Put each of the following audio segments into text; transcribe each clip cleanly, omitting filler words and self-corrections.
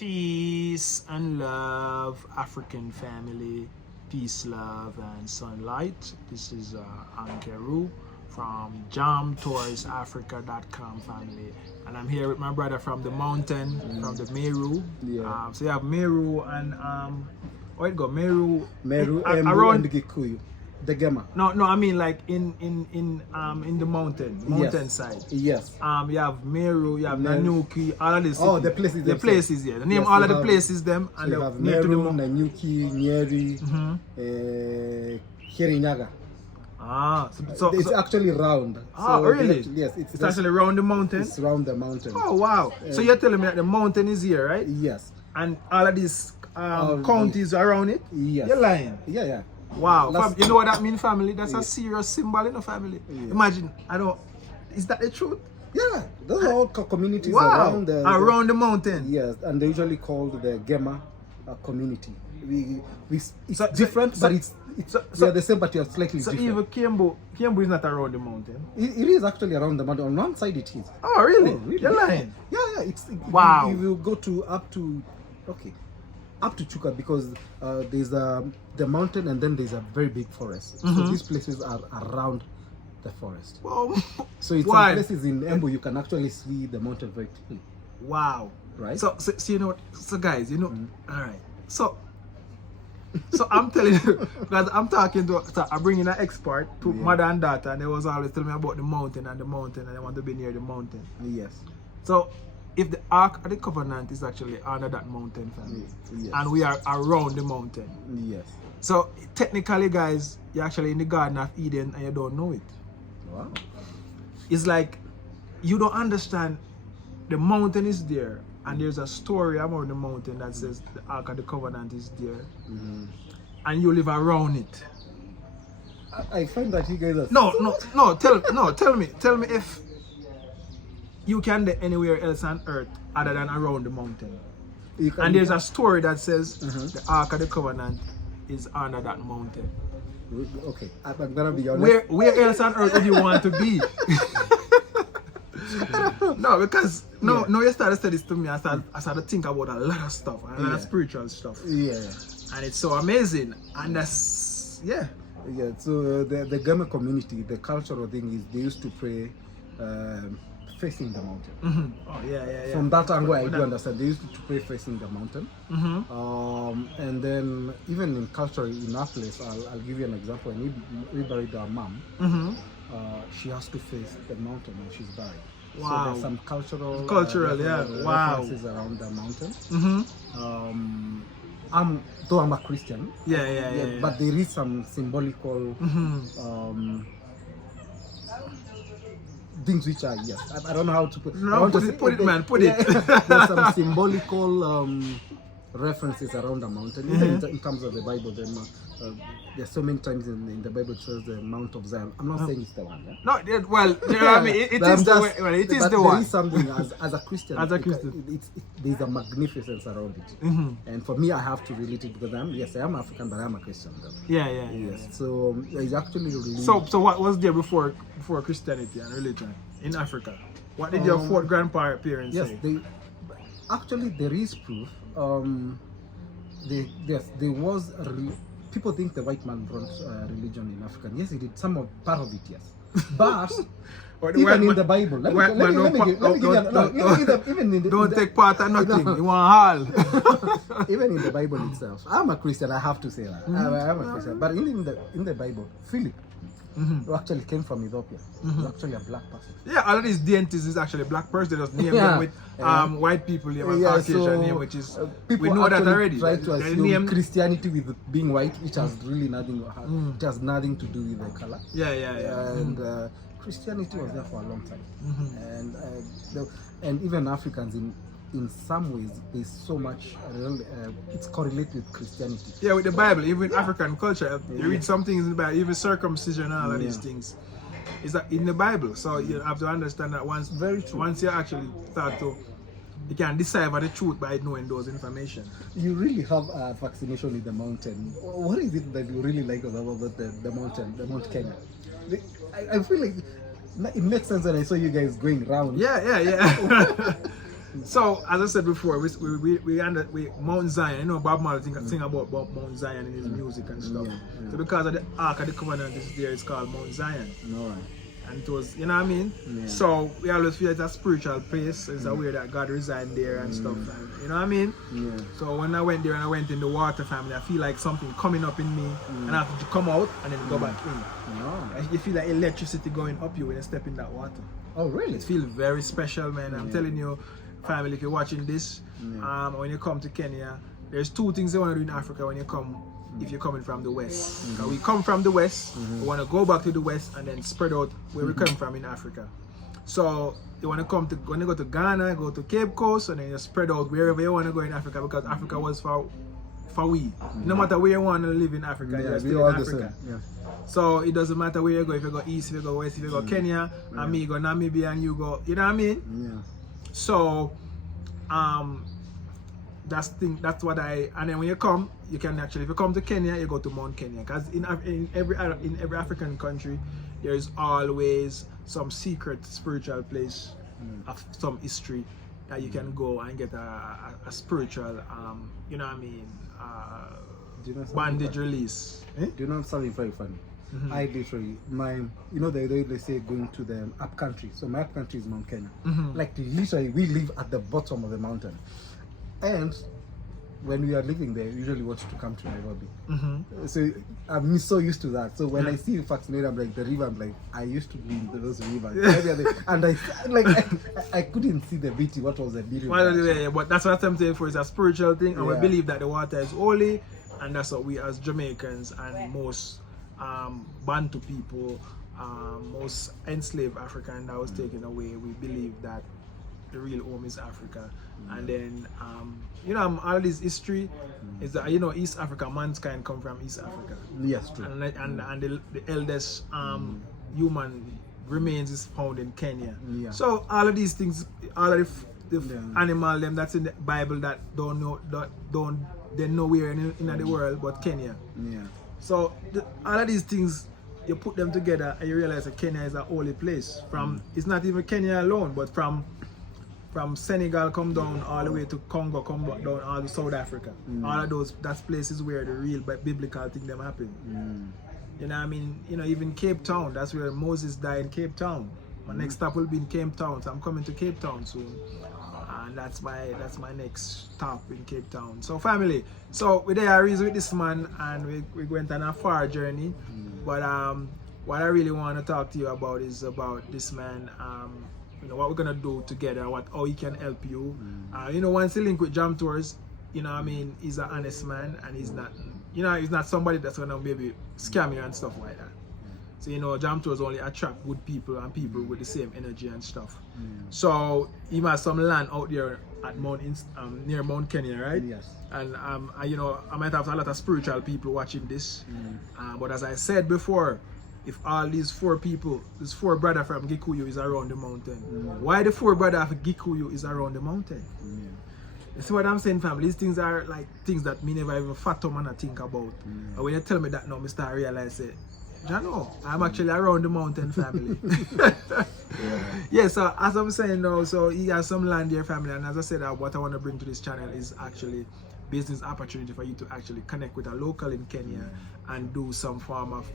Peace and love, African family. Peace, love, and sunlight. This is Ankeru from jamtoursafrica.com family. And I'm here with my brother from the mountain, from the Meru. Yeah. So you have Meru and, where it go? Meru, Meru, around and Gikuyu. The Gema. No, I mean like in the mountain side. Yes. You have Meru, you have Nanyuki, all of this. Oh, the places. The places, yeah. The name all of the places them, So and you the have name to Meru, the Nanyuki, Nyeri, Kirinyaga. So It's actually round. Oh, really? Yes, it's actually around the mountain. It's around the mountain. Oh wow! So you're telling me that the mountain is here, right? Yes. And all of these counties around it. Yes. You're lying. Yeah. Wow, you know what that means, family? That's a serious symbol in the family. Yeah. Imagine, is that the truth? Yeah, those are all communities Wow. around the mountain. Yes, and they're usually called the Gema community. It's So- different, so- but it's so- they're the same, but you're slightly So different. even Kiambu is not around the mountain. It is actually around the mountain. On one side, it is. Oh, really? Oh, really? You're lying. Yeah. Wow. You will go to up to Chuka, because there's the mountain and then there's a very big forest. So these places are around the forest. Well, So in some places in Embu, you can actually see the mountain very clearly. wow. Right? So you know, so guys, you know, all right. So I'm telling you, because I'm talking to, so I bring in an expert to mother and daughter, and they was always telling me about the mountain, and they want to be near the mountain. Yes. So if the Ark of the Covenant is actually under that mountain, family, Yes. and we are around the mountain. Yes. So technically, guys, you're actually in the Garden of Eden and you don't know it. Wow. It's like you don't understand the mountain is there, and there's a story about the mountain that says the Ark of the Covenant is there, and you live around it. I find that you guys are Tell me if you can get anywhere else on earth other than around the mountain. And there's a story that says the Ark of the Covenant is under that mountain. Okay, I'm gonna be honest. Where else on earth would you want to be? No, because you started to say this to me. I started to think about a lot of stuff, a lot of spiritual stuff. Yeah. And it's so amazing. And that's Yeah, so the Gama community, the cultural thing is they used to pray facing the mountain. Oh yeah. From that angle, I do understand. They used to pray facing the mountain. And then even in culture in our place, I'll give you an example. When we buried our mom, she has to face the mountain when she's buried. Wow. So there's some cultural references around the mountain. Though I'm a Christian. Yeah. But there is some symbolical things which are I don't know how to put. No, put it. There's some symbolical references around the mountain. Even in terms of the Bible, then there's so many times in the Bible it says the Mount of Zion. I'm not saying it's the one. No, well, you know what I mean. It is the There one. is something as a Christian. Christian. There's a magnificence around it. And for me, I have to relate it because I am African, but I'm a Christian. Yeah. So it's actually really. So what was there before Christianity and religion in Africa? What did your fourth grandparents say? Actually there is proof. There was people think the white man brought religion in Africa. Yes, he did. Part of it, yes. But even in the Bible, don't take part of nothing. You want all. Even in the Bible itself, I'm a Christian. I have to say that I'm a Christian. But in the Bible, Philip, who actually came from Ethiopia, was actually a black person. Yeah, all of these deities is actually a black person. They just name them with white people name and Caucasian name, which is people we know that already. Try to assume Christianity with being white, which has really nothing. It has nothing to do with the color. Yeah. And Christianity was there for a long time, and even Africans in some ways there's so much it's correlated with Christianity. Yeah, with the Bible, even African culture, you read some things in the Bible, even circumcision and all of these things is that in the Bible. So you have to understand that once you actually start to, you can decipher the truth by knowing those information. You really have a fascination with the mountain. What is it that you really like about the mountain, the Mount Kenya? I feel like it makes sense when I saw you guys going round. Yeah. So as I said before, we Mount Zion. You know, Bob Marley sing about Mount Zion in his music and stuff. So because of the Ark of the Covenant is there, it's called Mount Zion. Alright. And it was, you know what I mean? Yeah. So we always feel it's a spiritual place. It's a way that God resides there and stuff. And, you know what I mean? Yeah. So when I went there and I went in the water family, I feel like something coming up in me and I have to come out and then go back in. No. You feel like electricity going up you when you step in that water. Oh, really? It feels very special, man. I'm telling you, family, if you're watching this, when you come to Kenya, there's two things they want to do in Africa when you come. If you're coming from the west, we come from the west, we want to go back to the west and then spread out where we come from in Africa. So you want to come to, when you go to Ghana, go to Cape Coast, and then you spread out wherever you want to go in Africa, because Africa was for we. No matter where you want to live in Africa, you're still in Africa. So it doesn't matter where you go. If you go east, if you go west, if you go Kenya, and me go Namibia, and you go, you know what I mean? So that's what and then when you come, you can actually, if you come to Kenya, you go to Mount Kenya, because in every African country there is always some secret spiritual place of some history that you can go and get a spiritual you know what I mean, bandage release. Do you know something very funny? I literally, they say going to the up country. So my up country is Mount Kenya. Like literally, we live at the bottom of the mountain. And when we are living there, we usually want to come to Nairobi. So I'm so used to that. So when I see you vaccinated, I'm like, the river, I'm like, I used to be in those rivers. And I couldn't see the beauty. What was the beauty? But that's what I'm saying for. It's a spiritual thing, and we believe that the water is holy, and that's what we as Jamaicans and most Bantu people, most enslaved African that was taken away, we believe that the real home is Africa. And then all this history is that East Africa, mankind come from East Africa. Yes, true. And the eldest human remains is found in Kenya. So all of these things, all of the animal them that's in the Bible that they nowhere in the world but Kenya. So all of these things, you put them together and you realize that Kenya is a holy place. It's not even Kenya alone, but from Senegal come down all the way to Congo, come down all to South Africa. All of that's places where the real biblical thing them happen. You know what I mean? Even Cape Town, that's where Moses died in Cape Town. My next stop will be in Cape Town, so I'm coming to Cape Town soon. And that's my next stop in Cape Town. So family, so we're there with this man and we went on a far journey. But what I really want to talk to you about is about this man. What we're gonna do together, how he can help you. Once you link with Jam Tours, you know what I mean, he's an honest man and he's not, he's not somebody that's gonna maybe scam you and stuff like that. So Jam Tours only attract good people and people with the same energy and stuff. So he has some land out there at near Mount Kenya, right? Yes. And I might have a lot of spiritual people watching this. But as I said before, if all these four brothers from Gikuyu is around the mountain, why the four brothers of Gikuyu is around the mountain? You see what I'm saying, family? These things are like things that me never even fathom and I think about. And when you tell me that now, I start realize it. Jano, I'm actually around the mountain, family. So as I'm saying now, so he has some land here, family, and as I said, what I want to bring to this channel is actually business opportunity for you to actually connect with a local in Kenya and do some form of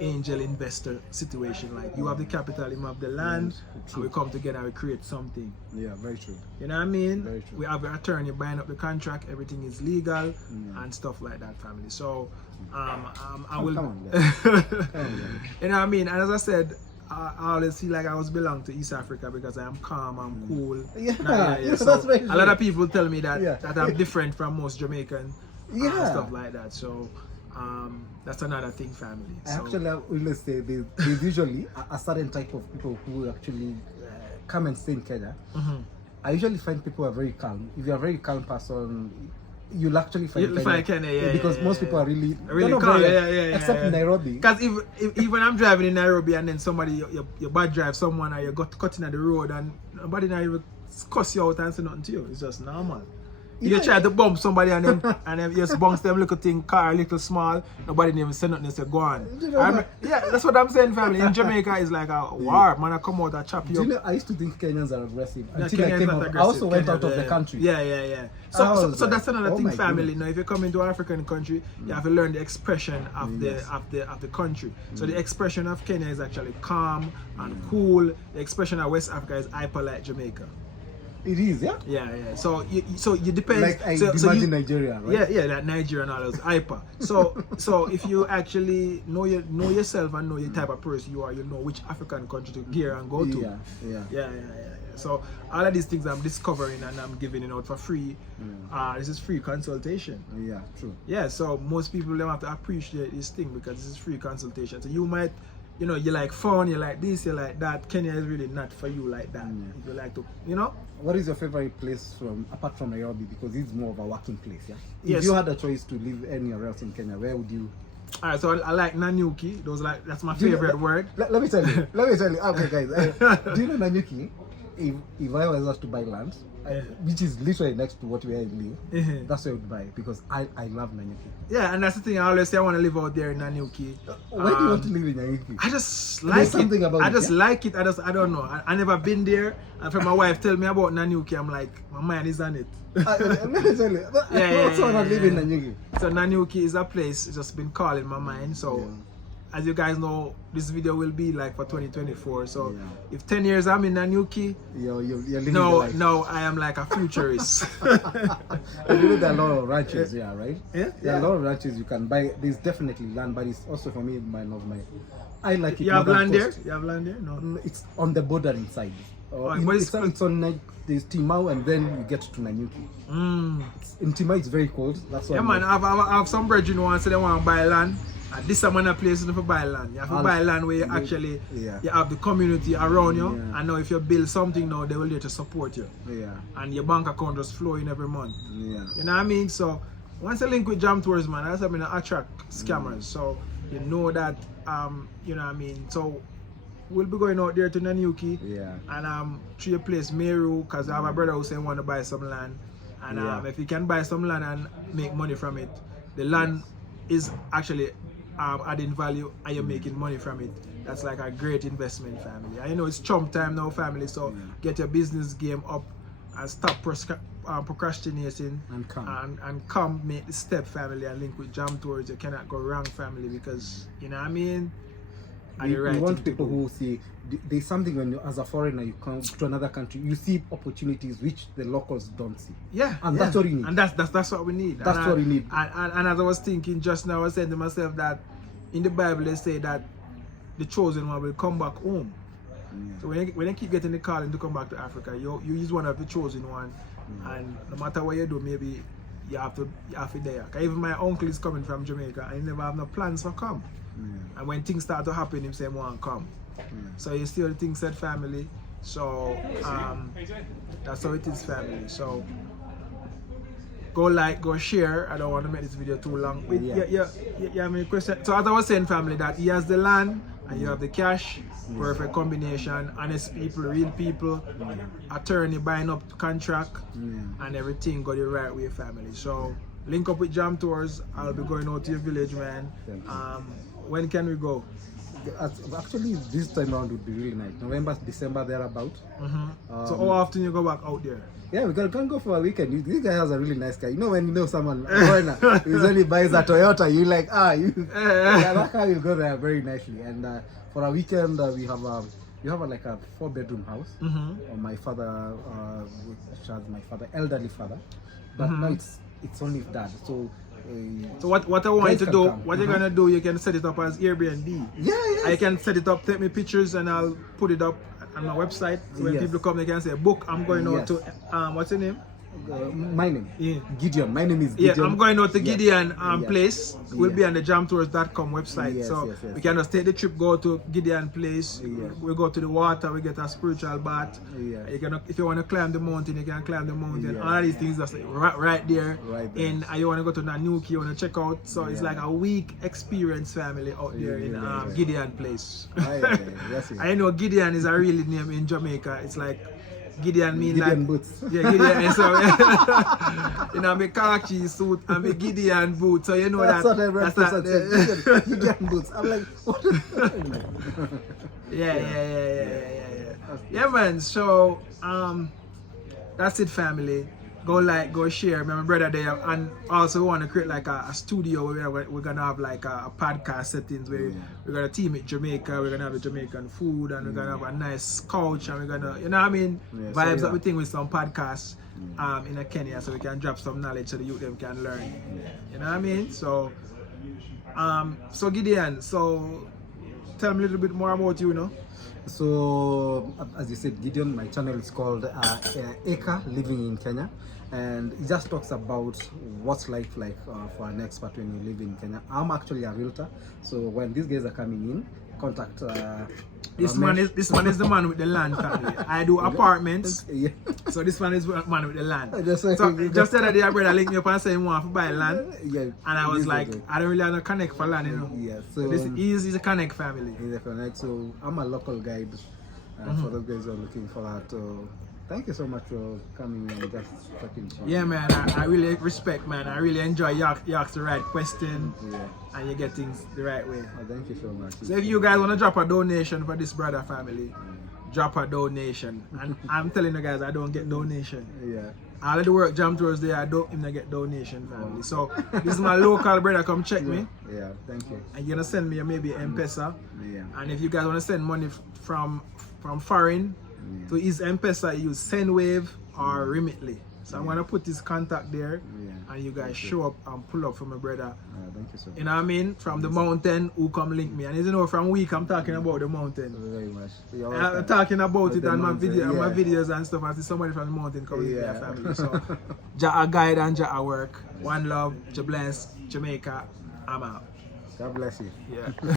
angel investor situation. Like you have the capital, you have the land, and we come together and we create something. Yeah, very true. You know what I mean? Very true. We have an attorney buying up the contract, everything is legal and stuff like that, family. So I will. Come on, you know what I mean? And as I said, I always feel like I always belong to East Africa because I am calm, I'm cool. So that's very true. a lot of people tell me that I'm different from most Jamaicans and stuff like that. So that's another thing, family. Actually, I will say there's usually a certain type of people who actually come and stay in Kenya. I usually find people are very calm. If you're a very calm person, you'll actually find Kenya, because most people are really calm, except in Nairobi. Because even I'm driving in Nairobi and then somebody you bad drive someone or you got caught in the road and nobody now even cuss you out and say nothing to you. It's just normal. You try to bump somebody and then just bounce them little thing, car little small, nobody even say nothing, they say go on. Yeah, that's what I'm saying, family. In Jamaica it's like a war, man. I come out and chop you up. I used to think Kenyans are aggressive until Kenya I is came not out. I aggressive. also went Kenya, out of the country. Yeah. So like, that's another oh thing, my family. goodness. Now, if you come into an African country, you have to learn the expression of the country. So the expression of Kenya is actually calm and cool. The expression of West Africa is hyper like Jamaica. It is, yeah? Yeah. So you depend. Like I so imagine Nigeria, right? Yeah, that Nigeria and all those hyper. So if you actually know yourself and know the type of person you are, you know which African country to gear and go to. Yeah. So all of these things I'm discovering and I'm giving it out for free. This is free consultation. Yeah, true. Yeah, so most people don't have to appreciate this thing because this is free consultation. So you might, you like fun, you like this, you like that. Kenya is really not for you like that. If you like to, What is your favorite place apart from Nairobi? Because it's more of a working place, yeah? Yes. If you had a choice to live anywhere else in Kenya, where would you? Alright, so I like Nanyuki. That's my favorite word. Let me tell you. Okay, guys. Do you know Nanyuki? If I was asked to buy land, which is literally next to what where I live, that's where I would buy it because I love Nanyuki. Yeah, and that's the thing. I always say I want to live out there in Nanyuki. Why do you want to live in Nanyuki? I just like it. Something about I just like it. I don't know. I never been there. And for my wife tell me about Nanyuki, I'm like, my mind is on it. Let me tell you. I also want to live in Nanyuki. So Nanyuki is a place. It's just been calling my mind. So. As you guys know, this video will be like for 2024. So if 10 years I'm in Nanyuki, you're living the life. No, I am like a futurist. And you know there are a lot of ranches, right? Yeah. There are a lot of ranches you can buy. There's definitely land, but it's also for me I like it. You have land there? You have land there? No. It's on the bordering side. It's on there's Timau and then you get to Nanyuki. In Timau it's very cold. That's why. Yeah, man. I have some brethren who want to say they want to buy land. And this is a place to buy land. You have to buy land where you actually you have the community around you. And now if you build something now, they will there to support you. And your bank account just flowing every month. You know what I mean? So once you link with Jam Tours, man, that's going to attract scammers. So you know that you know what I mean? So we'll be going out there to Nanyuki. And to your place Meru, because I have a brother who said want to buy some land. And if you can buy some land and make money from it, the land is actually adding value and you're making money from it. That's like a great investment, family. I know it's chump time now, family, so get your business game up and stop procrastinating and come make the step, family, and link with Jam Tours. You cannot go wrong, family, because you know what I mean. We want people who see there's something when you, as a foreigner, you come to another country, you see opportunities which the locals don't see. And that's what you need. And that's what we need. That's what we need. And as I was thinking just now, I was saying to myself that in the Bible they say that the chosen one will come back home. So when you keep getting the calling to come back to Africa, you is one of the chosen one. And no matter what you do, maybe you have to there. Because even my uncle is coming from Jamaica and he never have no plans for come. And when things start to happen, him say, I want to come. So you still think said family. So that's how it is, family. So go like, go share. I don't want to make this video too long. Yeah, I mean, question. So as I was saying, family, that he has the land and you have the cash. Perfect combination. Honest people, real people. Attorney buying up contract and everything go the right way, family. So link up with Jam Tours. I'll be going out to your village, man. When can we go? Actually, this time around would be really nice. November, December, thereabout. So how often you go back out there? Yeah, we can go for a weekend. This guy has a really nice car. You know when you know someone, a foreigner, usually buys a Toyota, you like, that car will go there very nicely. And for a weekend, we have like a 4-bedroom house. My father, elderly father. But now it's only dad. So what I want you to do, what you're gonna do, you can set it up as Airbnb. I can set it up, take me pictures, and I'll put it up on my website. So when people come, they can say, "Book, I'm going out to what's your name?" My name, Gideon. My name is Gideon. Yeah, I'm going out to Gideon place. We'll be on the jamtours.com website. So we can just take the trip, go to Gideon place. We go to the water, we get a spiritual bath. You can, if you want to climb the mountain, you can climb the mountain. All of these things that's right there. And you want to go to Nanyuki, you want to check out. So it's like a week experience, family, out there in Gideon place. I know Gideon is a real name in Jamaica. It's like Gideon mean Gideon like boots. yeah, Gideon. So you know, my khaki suit and my Gideon boots. So you know That's that. what I read. That's that. Gideon boots. I'm like, what? Yeah, man. So that's it, family. Go like, go share. My brother there, and also we want to create like a studio where we're gonna have like a podcast settings where we're gonna team it Jamaica. We're gonna have a Jamaican food, and we're gonna have a nice couch, and we're gonna, you know what I mean, vibes up the thing with some podcasts in a Kenya, so we can drop some knowledge so the youth them can learn. You know what I mean? So so Gideon, so tell me a little bit more about you, know. So, as you said, Gideon, my channel is called Eka Living in Kenya, and it just talks about what's life like for an expat when you live in Kenya. I'm actually a realtor, so when these guys are coming in, contact this man is the man with the land, family. I do apartments, yeah. so this man is the man with the land. Just So just the other day, brother linked me up and said he want to buy land, Yeah, and I was like, I don't really have a connect for land, you know. yeah, So so this is a connect family. in the connect. So I'm a local guide for those guys who are looking for that. So thank you so much for coming and just talking to you. Yeah, man, I really respect, man. I really enjoy you ask the right question, and you get things the right way. Oh, thank you so much. So if you guys want to drop a donation for this brother family, drop a donation. And I'm telling you guys, I don't get donation. Yeah. All of the work Jam Tours there, I don't even get donation, family. So this is my local brother, come check me. Yeah, thank you. And you're gonna send me maybe M-Pesa. Yeah. And if you guys want to send money from foreign to his M-Pesa, use Sendwave or Remitly. So I'm gonna put his contact there, and you guys show up and pull up for my brother. Thank you so much. You know what I mean? From the mountain, who come link me. And you know, from week I'm talking about the mountain. Very much. I'm talking about it on my mountain, videos and stuff. I see somebody from the mountain coming with their family. So Jah a guide and Jah a work. One love, Jah bless, Jamaica. I'm out. God bless you. Yeah.